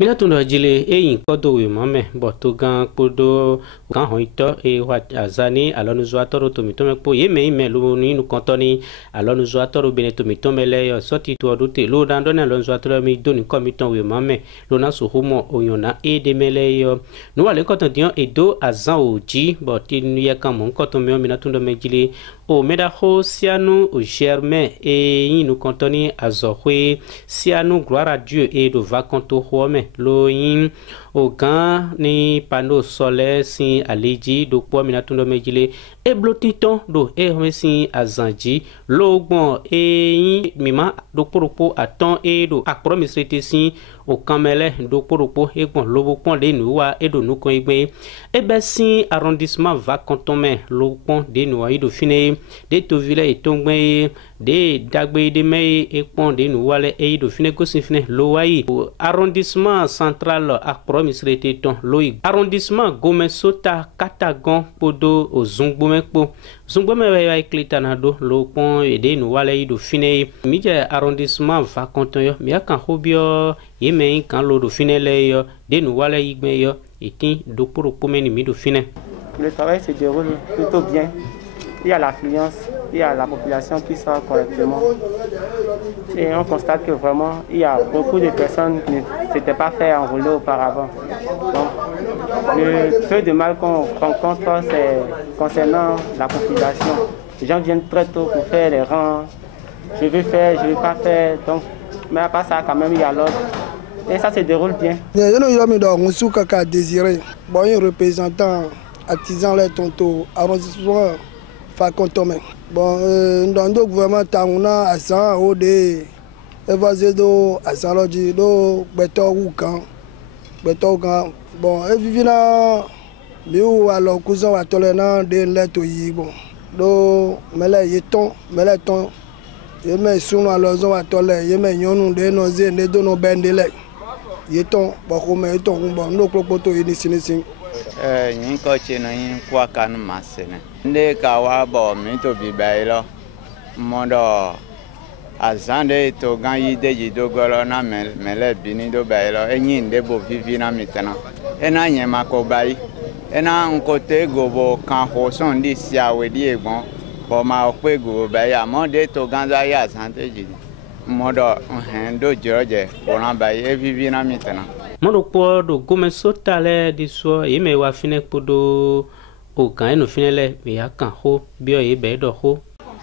Mina tundo jile e inkodo we mame boto gan podo gan hoito e wa azani alonu zo atoro to mitome po yeme ime lu ni nu kontoni alonu zo atoro bene to mitome le yo soti to odute lo dan don alonu zo atoro mi doni komiton we mame lo na so homo oyona e de mele yo nu wale koton dion e do azan oji boti nu ye kan mon koton me mina tundo me jile o meda ho sianu o germain e inu kontoni azohwe sianu gloire à Dieu et do vacanto home lo yin o gan ni panneau solaire sin aleji do po minatundo mejile e blotiton do e home sin azanji lo gbon e yin mima do poropo aton e do akpromisrete sin o kamele do poropo e gbon lobo pon de nuwa e do nukon igbe e be sin arrondissement vacantomen lo pon de nuwa e do fine de tovile e tongbe de dagbe de me e pon de nuwa le e do fine ko sin fine lo wayi arrondissement central akpromisrete ton loyi arrondissement Gomesota Katagon podo o zungbomekpo zungbome wa eklitanado lo pon e de nuwa le e do fine mije arrondissement vacanton yo mi akan hobio yeme kan lo do fine le yo de nuwa le igbe yo etin do poro pomeni mi do fine. Le travail se déroule plutôt bien. Il y a l'affluence, il y a la population qui sort correctement. Et on constate que vraiment, il y a beaucoup de personnes qui ne s'étaient pas fait enrôler auparavant. Donc, le peu de mal qu'on rencontre, c'est concernant la population. Les gens viennent très tôt pour faire les rangs. Je veux faire, je ne veux pas faire. Donc, mais à part ça, quand même, il y a l'ordre. Et ça se déroule bien. Bon, un représentant artisan, les tonto, arrondissement. Bon, dans le gouvernement, on a un au de évasé do asaloji do beto ukan bon et vivina liu alors cousin wa tolena de leto yi bon do mele yeton yeme sunu alozo wa tole yeme nyonu de no ze ne do no bendele yeton ba ko me yeton bon no klopoto yi ni sinisin yin ko cheno yin kwa kan masene nde ka wa bo mi to bi bailo mondo azande to gan yi deji do golo na mele bini do bailo enyin de bo vivi na mitena ena yen mako bai ena nkote gobo kan ho son di sia we di egbon bo ma ope go bai amode to gan za ya sante ji modo do joje ona bai e vivi na mitena modo po do Gomesota le di so yeme wa fine podo o kan eno fine le mi akan ho bi o ye be do ho.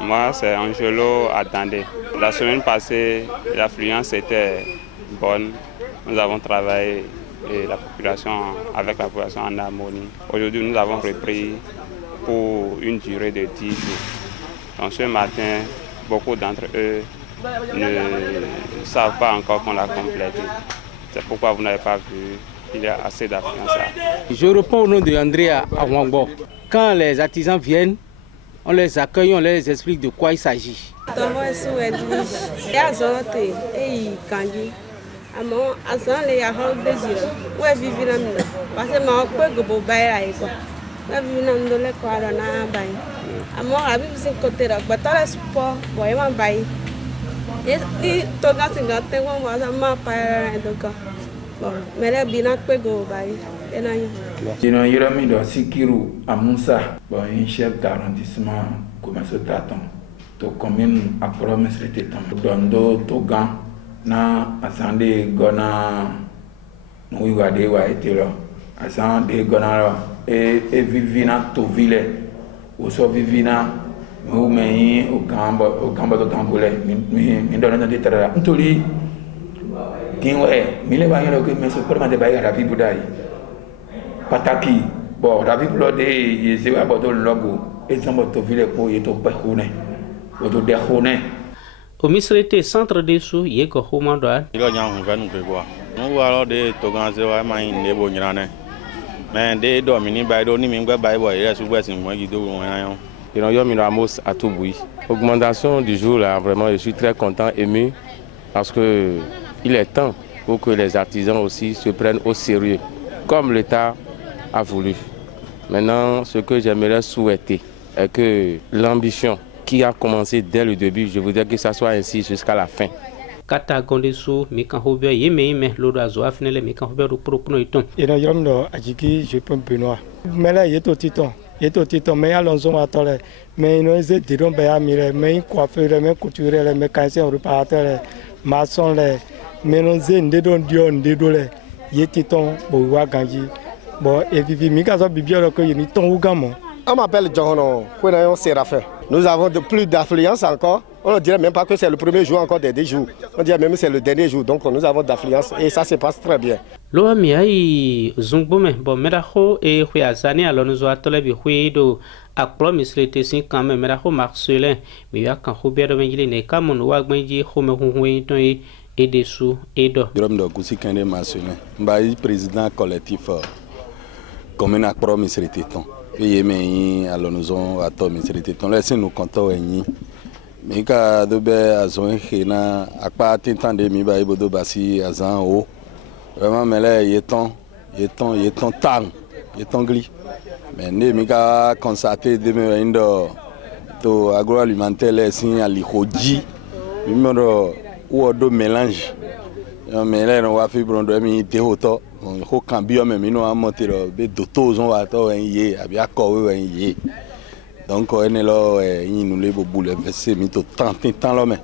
Moi, c'est Angelo Attendé. La semaine passée, l'affluence était bonne. Nous avons travaillé avec la population en harmonie. Aujourd'hui, nous avons repris pour une durée de 10 jours. Donc ce matin, beaucoup d'entre eux ne savent pas encore qu'on l'a complété. C'est pourquoi vous n'avez pas vu qu'il y a assez d'affluence là. Je réponds au nom de Andrea Awangbo. Quand les artisans viennent, on les accueille, on les explique de quoi il s'agit. Sinon, Yirami do Sikiru Amoussa, un chef d'arrondissement Gomesota to commune à Promisrete Dondo Togan na asande gona nuiwa de wa etelo asande gona e vivina to ville o so vivina mo mei o gamba to tambole mi dona de tara ntoli kinwe mi le ba yero ke me so perma de ba ya ravi budai pataki bon ravi blood de yeze wa bodo logo exemple to ville ko yeto pehune oto de hone au Misrete centre de sou yeko homandoa ilo nyang venu gregwa no walo de to ganze wa mai nebo nyane mais de do mini ba do ni mi ngba ba bo ire su gbesin mo gido won yan. Yomi Ramos à Touboui. Augmentation du jour là, vraiment je suis très content, ému parce que il est temps pour que les artisans aussi se prennent au sérieux comme l'État a voulu. Maintenant, ce que j'aimerais souhaiter est que l'ambition qui a commencé dès le début, je voudrais que ça soit ainsi jusqu'à la fin. kata gonde su mi kan hobe yeme lodo azo afnele mi kan hobe ro propono iton ina yom do ajiki je peux benoit mela yeto titon mais allons-on attendre mais nous c'est diront ba amire mais coiffeur mais couturier mais cancien réparateur maçon mais nous c'est ndedo dio ndedo le yetiton bo wa ganji bon et vivi mi ka so bibio ko yini ton ugamo. On m'appelle John Kwenayon Séraphin. Nous avons plus d'affluence encore. On ne dirait même pas que c'est le premier jour encore des 10 jours. On dirait même que c'est le dernier jour. Donc nous avons d'affluence et ça se passe très bien. Loa miai zungbome bon meraho e huazani alors nous atole bi huido akplo mislete sin quand même meraho Marcelin mi ya kan hobero benjile ne kamon wa gbenji home hunwe ton e desu edo. Drom do kusi kende Marcelin. Mbai président collectif commune akplo mislete ton. Yeme alors nous on ato mislete ton laisse nous comptons enyi. Mika dobe azon hena akpa tintande mi ba ibodo basi azan o. Vraiment, mais là, il est temps gris. Mais nous avons constaté que l'agroalimentaire est signé à l'Ichodji. Nous avons un mélange. Mais là, nous avons fait un peu de temps. Nous avons cambié, mais nous avons monté des dotos. Nous avons fait donc, nous avons bouleversé temps là.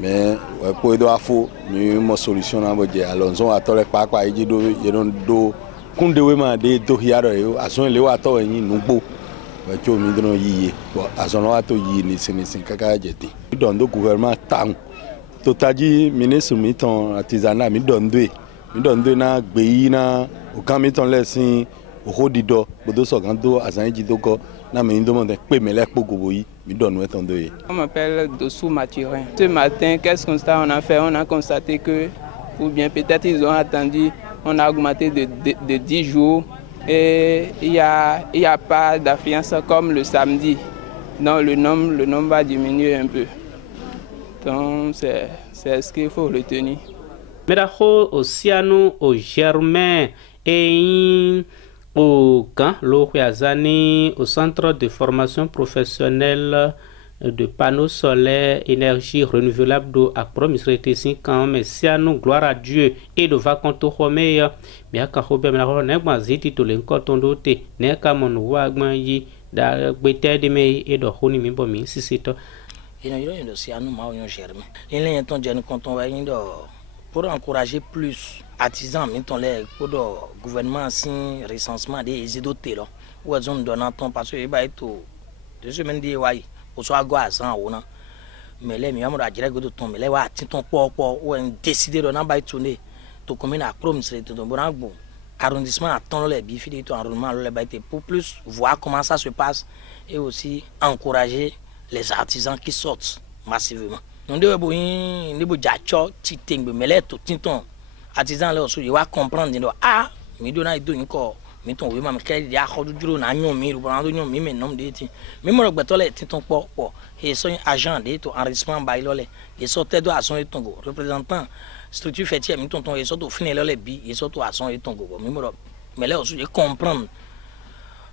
Mais pour aider à faire une solution à l'onzon à tole pas quoi il do kunde we ma de do hiaro azon le wa to yin nubo to mi do yi azon wa to yi ni sin kaka jeti don do gouvernement tang to taji ministre mi ton artisanat mi don do na gbe yi na o kan mi ton lesin o hodido bodo so gan do azan ji do ko na me ndo monde pe me le pogobo yi. On m'appelle Dossou Mathurin. Ce matin, qu'est-ce qu'on a fait? On a constaté que, ou bien peut-être ils ont attendu, on a augmenté de 10 jours et il y a pas d'affluence comme le samedi. Donc le nombre va diminuer un peu. Donc c'est ce qu'il faut retenir. Meraho Oceano au Germain et au camp Lohuazani, au centre de formation professionnelle de panneaux solaires, énergie renouvelable d'eau à promisrité 5 ans, mais si à nous, gloire à Dieu, et de vacanto homeya, mais à Kahobe, mais à Negma Ziti, tout l'encoton doté, Nekamon Wagman yi, da Bété de Mei et de Honi Mimbomi, si c'est toi. Il y a une dossier à nous, Marion Germain. Il y a un temps de canton pour encourager plus artisans, mettons les pour le gouvernement signe recensement des édotés là ou à zone donnant temps parce que il va être 2 semaines de wai au soit à 100 ou non mais les mieux à dire que de tomber les wa ton ou décider de n'en pas tourner to commune à prom c'est tout bon arrondissement attend les bifidés to enrôlement les baité pour plus voir comment ça se passe et aussi encourager les artisans qui sortent massivement. On doit jacho titing mais les tout tinton artisan là aussi il va comprendre ah mi dona ido nko mi ton we ma me kay dia xodu juro na nyon mi ru na nyon mi me nom de ti mi mo gbe to le tinton po et son agent de to enregistrement ba ilole et sortait de ason etongo représentant structure fêtière mi ton et surtout finir le bi et surtout ason etongo mi mo mais là aussi il comprendre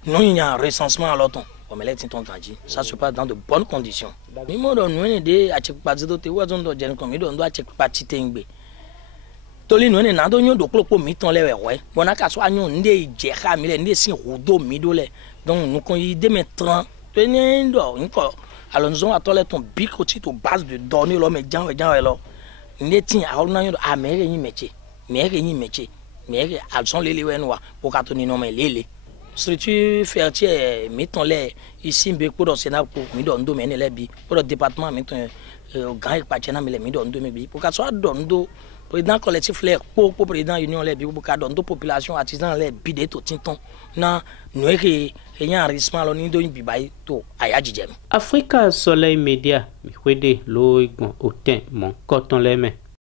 non il y a un recensement à l'automne. Ça se passe dans de bonnes conditions. Mi mo do nwe de a check pa zido te wa zondo jen ko mi do ndo a check pa chitengbe. Toli nwe na do nyon do klopo mi ton lewe we. Bona ka so anyon nde je ha mi le nde sin rodo mi do le. Donc nous kon yi de metran to ni ndo nko alors nous on atole ton bic au titre base de données lo me jan lo. Nde tin a na nyon a mere yin métier. Mere al son lele we noa pour ka to ni no me lele. Structure fertière mettons les ici pour le Sénat pour mi don domaine les bi pour le département mettons grand partenaire mais mi don domaine bi pour que soit don do président collectif les pour président union les bi pour que don do population artisan les bi de tout tinton na noé rien enrichissement lo ni do bi bay to ayaji jem Africa Soleil Média mi kwede lo igbon otin mon coton les mains